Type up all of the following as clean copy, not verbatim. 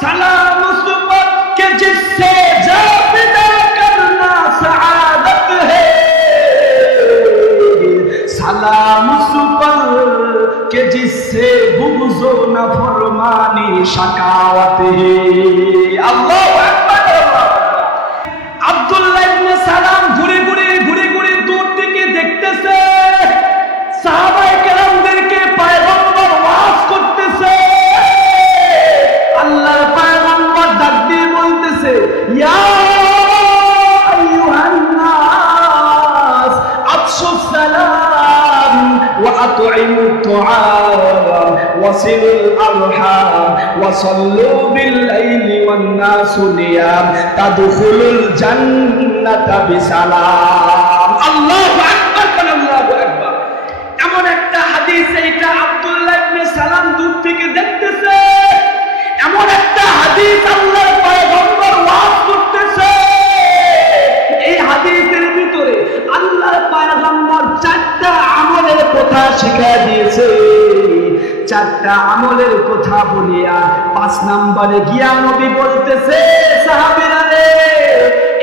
सलाम उस पर के जिससे जाबिदा करना सआदत है, सलाम उस पर के जिससे बुग़्ज़ो नाफरमानी शकावत है। अल्लाहु আকবার। আব্দুল্লাহ ইবনে সালাম ঘুরে ঘুরে দূর থেকে দেখতেছে সাহাবায়ে কেরামদেরকে পয়গম্বর ওয়াজ করতেছে। আল্লাহর পয়গম্বর ডাক দিয়ে বলতেছে, ইয়া আইয়ুহান নাস আফশুস সালাম ওয়া আত'ইমুত তুআম ওয়াসিলুল আরহাম ওয়া সাল্লু বিল লাইলি ওয়ান নাসু নিয়াম তাদখুলুল জান্নাতা বিসালাম। আল্লাহু আকবার, আল্লাহু আকবার। এমন একটা হাদিস, এইটা আব্দুল্লাহ ইবনে সালাম দূর থেকে দেখতেছে। এমন একটা হাদিস আল্লাহর পয়গম্বর ওয়াজ করতেছে। এই হাদিসের ভিতরে আল্লাহর পয়গম্বর চারটা আমলের কথা শিখিয়ে দিয়েছে। চারটা আমলের কথা বলিয়া 5 নম্বরে গিয়া নবী বলতেছে, সাহাবীরা রে,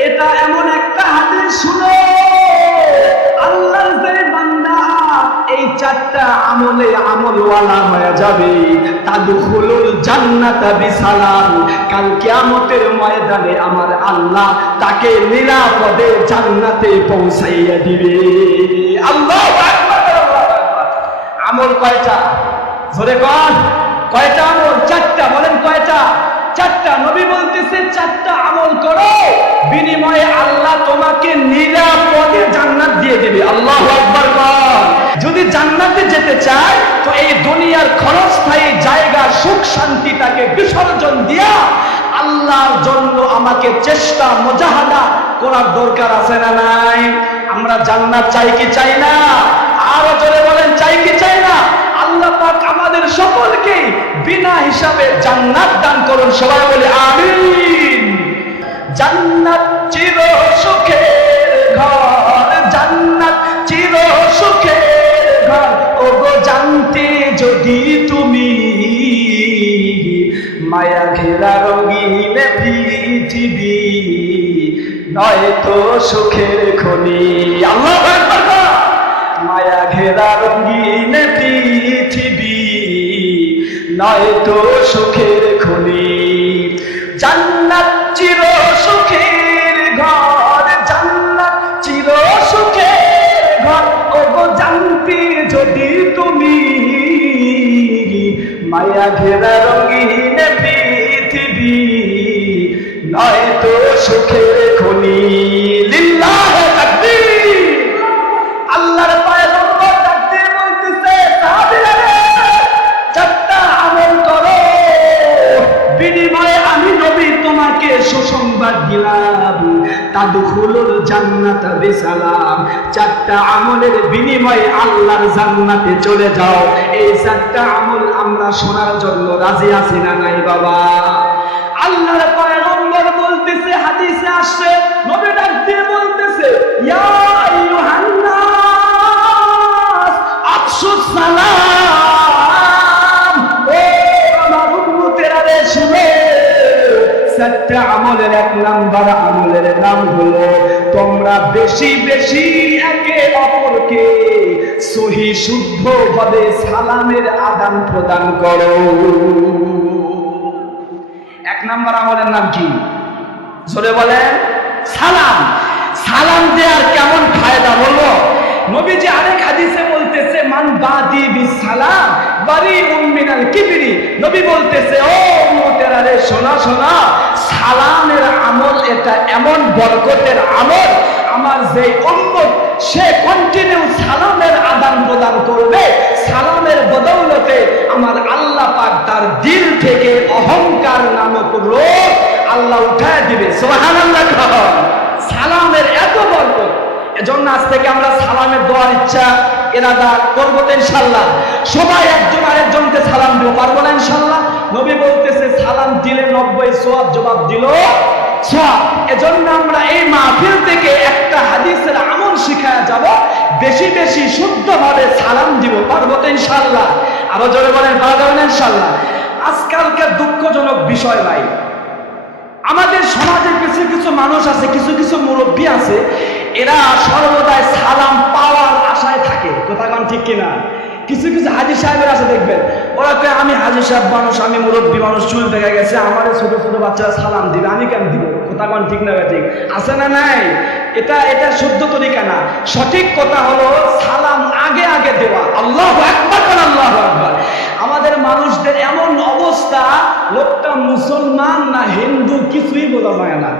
এটা এমন একটা হাদিস শুনো, আল্লাহর যে বান্দা এই চারটা আমলে আমলওয়ালা হয়ে যাবে, তাদখুলুল জান্নাতা বিসালাম, কাল কিয়ামতের ময়দানে আমার আল্লাহ তাকে নিরাপদে জান্নাতে পৌঁছাইয়া দিবে। আল্লাহু আকবার, আল্লাহু আকবার। আমল কয়টা? জোরে কোন কয়টা আমল? চারটা। বলেন কয়টা? চারটা। নবী বলতেছে চারটা আমল করো, বিনিময়ে আল্লাহ তোমাকে নিরাপদে জান্নাত দিয়ে দিবে। আল্লাহু আকবার কোন। যদি জান্নাতে যেতে চায় তো এই দুনিয়ার ক্ষণস্থায়ী জায়গা সুখ শান্তিটাকে বিসর্জন দিয়া আল্লাহর জন্য আমাকে চেষ্টা মুজাহাদা করার দরকার আছে না নাই? আমরা জান্নাত চাই কি চাই না? আরো জোরে বলেন, চাই কি চাই না? আল্লাহ পাক আমাদের সকলকে বিনা হিসাবে জান্নাত দান করুন। সবাই বলে আমিন। জান্নাত চির সুখের ঘর, জান্নাত চির সুখের ঘর, ওগো জানতে যদি তুমি, মায়া ঘেরা রঙিন পৃথিবী নয়তো সুখের খনি। আল্লাহু আকবার। মায়া ঘেরা রঙিন পৃথিবী নয়তো সুখের খনি, জান্নাত চির সুখের ঘর, জান্নাত চির সুখের ঘর, ওগো জানতে যদি তুমি, মায়া ঘেরা রঙিন পৃথিবী নয়তো সুখের খনি। লিল্লাহি তাকবীর। আল্লাহর পয়গম্বর ডাক দিয়ে বলতেছে, সাহাবীরা রে, চারটা আমল করো, বিনিময়ে আমি নবী তোমাকে সুসংবাদ দিলাম, তাদখুলুল জান্নাতা বিসালাম। চারটা আমলের বিনিময়ে আল্লাহর জান্নাতে চলে যাও। এই চারটা আমল আমরা শোনার জন্য রাজি আছি না নাই বাবা? আল্লাহর পয়গম্বর বলতেছে, হাদিসে আসছে, নবী ডাক দিয়ে বলতেছে, ইয়া আইয়ুহান নাস আফশুস সালাম, ও আমার উম্মতেরা রে শুনো, চারটা আমলের 1 নাম্বার আমলের নাম হলো তোমরা বেশি বেশি একে অপরকে সহি শুদ্ধভাবে সালামের আদান প্রদান করো। 1 নাম্বার আমলের নাম কি? জোরে বলেন। সালাম। সালাম দেওয়ার কেমন ফায়দা বলবো? নবীজি আরেক হাদিসে বলতেছে, মান বাদি বিসালাম বারিউম মিনাল কিবরি। নবী বলতেছে, ও উম্মতেরা রে, শোনা শোনা, সালামের আমল এটা এমন বরকতের আমল, আমার যে উম্মত সে কন্টিনিউ সালামের আদান প্রদান করবে, সালামের বদৌলতে আমার আল্লাহ পাক তার দিল থেকে অহংকার নামক রোগ আল্লাহ উঠায় দিবে। সুবহানাল্লাহ। সালামের এত বরকত, এজন্য আজ থেকে আমরা সালামের দোয়ার ইচ্ছা ইরাদা করবো তো ইনশাআল্লাহ। সবাই একজন আরেকজনকে সালাম দিব, পারবো না ইনশাআল্লাহ? নবী বলতেছে সালাম দিলে 90 সওয়াব, জবাব দিল সওয়াব। এজন্য আমরা এই মাহফিল থেকে একটা হাদিসের আমল শিখায়া যাব, বেশি বেশি শুদ্ধভাবে সালাম দিব, পারবো তো ইনশাআল্লাহ? আরো জোরে বলেন, পারবো না ইনশাআল্লাহ? আজকালকার দুঃখ দুঃখজনক বিষয় ভাই, আমাদের সমাজে কিছু কিছু মানুষ আছে, কিছু কিছু মুরব্বী আছে, এরা সর্বদাই সালাম পাওয়ার আশায় থাকে। কথা কান ঠিক কিনা? কিছু কিছু হাজি সাহেবের আছে দেখবেন, ওরা কয় আমি হাজি সাহেব মানুষ, আমি মুরব্বী মানুষ, চুল দেখা গেছে, আমার ছোট ছোট বাচ্চারা সালাম দিবে, আমি কেন দিব? কথা কান ঠিক না? ঠিক আছে না? নাই, এটা শুদ্ধ তরিকা না। সঠিক কথা হলো সালাম আগে আগে দেওয়া। আল্লাহু আকবার, আল্লাহু আকবার। আমাদের মানুষদের এমন অবস্থা, লোকটা মুসলমান না হিন্দু কিছুই বোঝা যায় না,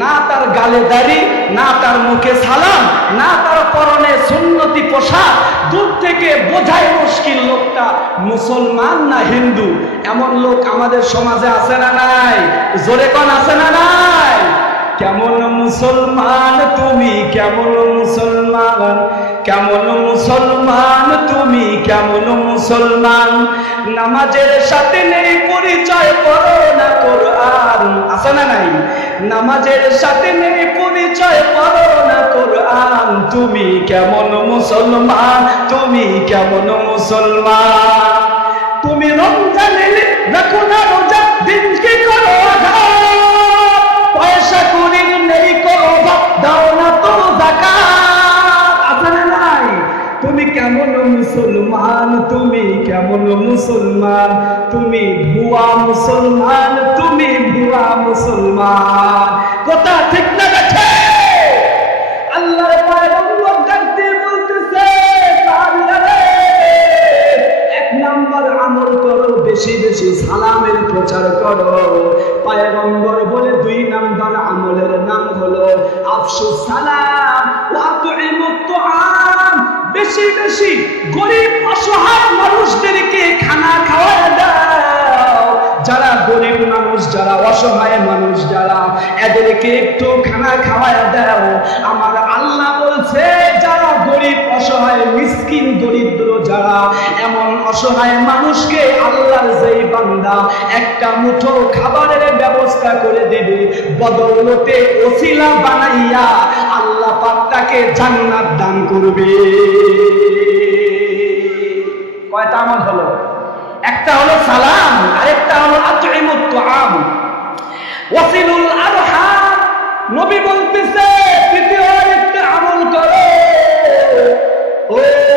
না তার গালে দাড়ি, না তার মুখে সালাম, না তার পরনে সুন্নতি পোশাক, দূর থেকে বোঝাই মুশকিল লোকটা মুসলমান না হিন্দু। এমন লোক আমাদের সমাজে আছে না নাই? জোরে কোন আছে না নাই? কেমন মুসলমান তুমি, কেমন মুসলমান, কেমন মুসলমান তুমি, কেমন মুসলমান, নামাজের সাথে নেই পরিচয়, পড়ো না কোরআন। আছে না নাই? নামাজের সাথে নেই পরিচয়, পড়ো না কোরআন, তুমি কেমন মুসলমান, তুমি কেমন মুসলমান। তুমি রমজানে রাখো না রোজা, দিনকে করো আঘাত, পয়সা করির নেই করো দাও না তো যাকাত। আছে না নাই? তুমি কেমন মুসলমান, তুমি কেমন মুসলমান, তুমি ভুয়া মুসলমান, তুমি ভুয়া মুসলমান। কথা ঠিক না? গেছে আল্লাহর পয়গম্বর ডাকতে বলতেছে, এক নাম্বার আমল করো, বেশি বেশি সালামের প্রচার করো। পয়গম্বর বলে 2 নাম্বার আমলের নাম হলো আফশুস সালাম ওয়া তুইমুত তুআম। বেশি বেশি গরিব অসহায় মানুষদেরকে খানা খাওয়ায় দাও। যারা গরিব মানুষ, যারা অসহায় মানুষ, যারা, এদেরকে একটু খানা খাওয়ায় দাও। আমার আল্লাহ বলছে, যারা গরিব অসহায় মিসকিন দরিদ্র যারা, এমন অসহায় মানুষকে আল্লাহর যেই বান্দা একটা মুঠো খাবারের ব্যবস্থা করে দিবে, বদৌলতে ওসিলা বানাইয়া আল্লাহ পাক তাকে জান্নাত দান করবে। কয়টা আমল হলো? একটা হলো সালাম, আরেকটা হলো আতইমুত তুআম, ওয়াসিলুল আরহাম। নবী বলতেছে তৃতীয় আরেকটা আমল করো। ও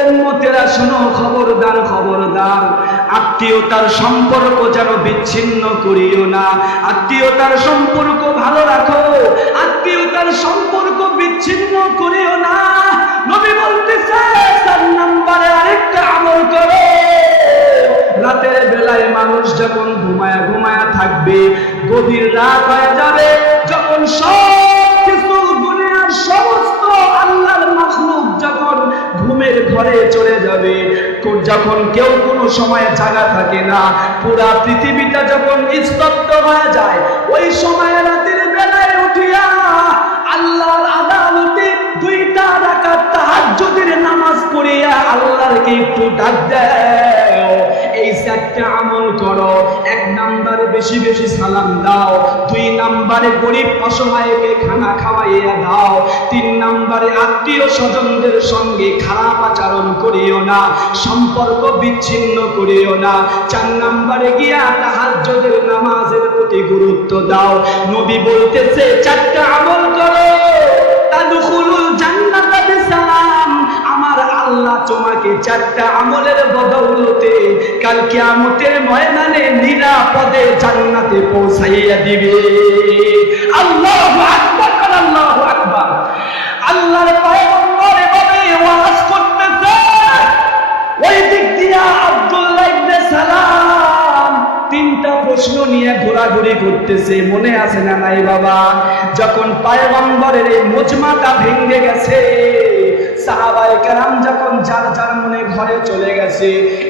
উম্মতেরা শোনো, খবরদার খবরদার, আত্মীয়তার সম্পর্ক যেন বিচ্ছিন্ন করিও না। আত্মীয়তার সম্পর্ক ভালো রাখো, আত্মীয়তার সম্পর্ক বিচ্ছিন্ন করিও না। নবী বলতেছে 4 নম্বরে আরেকটা আমল করো। রাতের বেলায় মানুষ যখন ঘুমায়া ঘুমায়া থাকবে, গভীর রাত হয়ে যাবে, যখন সব কিছু দুনিয়ার সমস্ত আল্লাহর মাখলুক যখন ঘুমের ঘরে চলে যাবে, যখন কেউ কোনো সময় জাগা থাকে না, পুরা পৃথিবীটা যখন স্তব্ধ হয়ে যায়, ওই সময় রাতের বেলায় উঠিয়া আল্লাহর আদালতে 2টা রাকাত তাহাজ্জুদের নামাজ পড়িয়া আল্লাহকে একটু ডাক দাও। এই 4টা আমল করো। 1 নম্বরে বেশি বেশি সালাম দাও, 2 নম্বরে গরিব অসহায়কে খানা খাওয়াইয়া দাও, 3 নম্বরে আত্মীয় স্বজনদের সঙ্গে খারাপ আচরণ করিও না, সম্পর্ক বিচ্ছিন্ন করিও না, 4 নম্বরে গিয়া তাহাজ্জুদের নামাজের প্রতি গুরুত্ব দাও। নবী বলতেছে 4টা আমল করো, তাদখুলুল জান্নাতা বিসালাম। আমার আল্লাহ তোমাকে 4টা আমলের বদৌলতে কাল কিয়ামতের ময়দানে নিরাপদে জান্নাতে পৌঁছাইয়া দিবে। আল্লাহু আকবার, আল্লাহু আকবার। আল্লাহর পয়গম্বর এভাবে ওয়াজ করতেছে, ওই দিক দিয়া আব্দুল্লাহ ইবনে সালাম 3টা প্রশ্ন নিয়ে ঘোরাঘুরি করতেছে। মনে আছে না নাই বাবা? যখন পয়গম্বরের এই মুজমাটা ভেঙে গেছে, সাহাবায়ে কেরাম যখন যার যার মনে ঘরে চলে গেছে,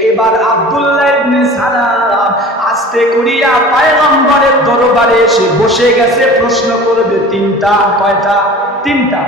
এবার আব্দুল্লাহ ইবনে সালাম আস্তে করিয়া পয়গম্বরের দরবারে এসে বসে গেছে, প্রশ্ন করবে 3টা। কয়টা? 3টা।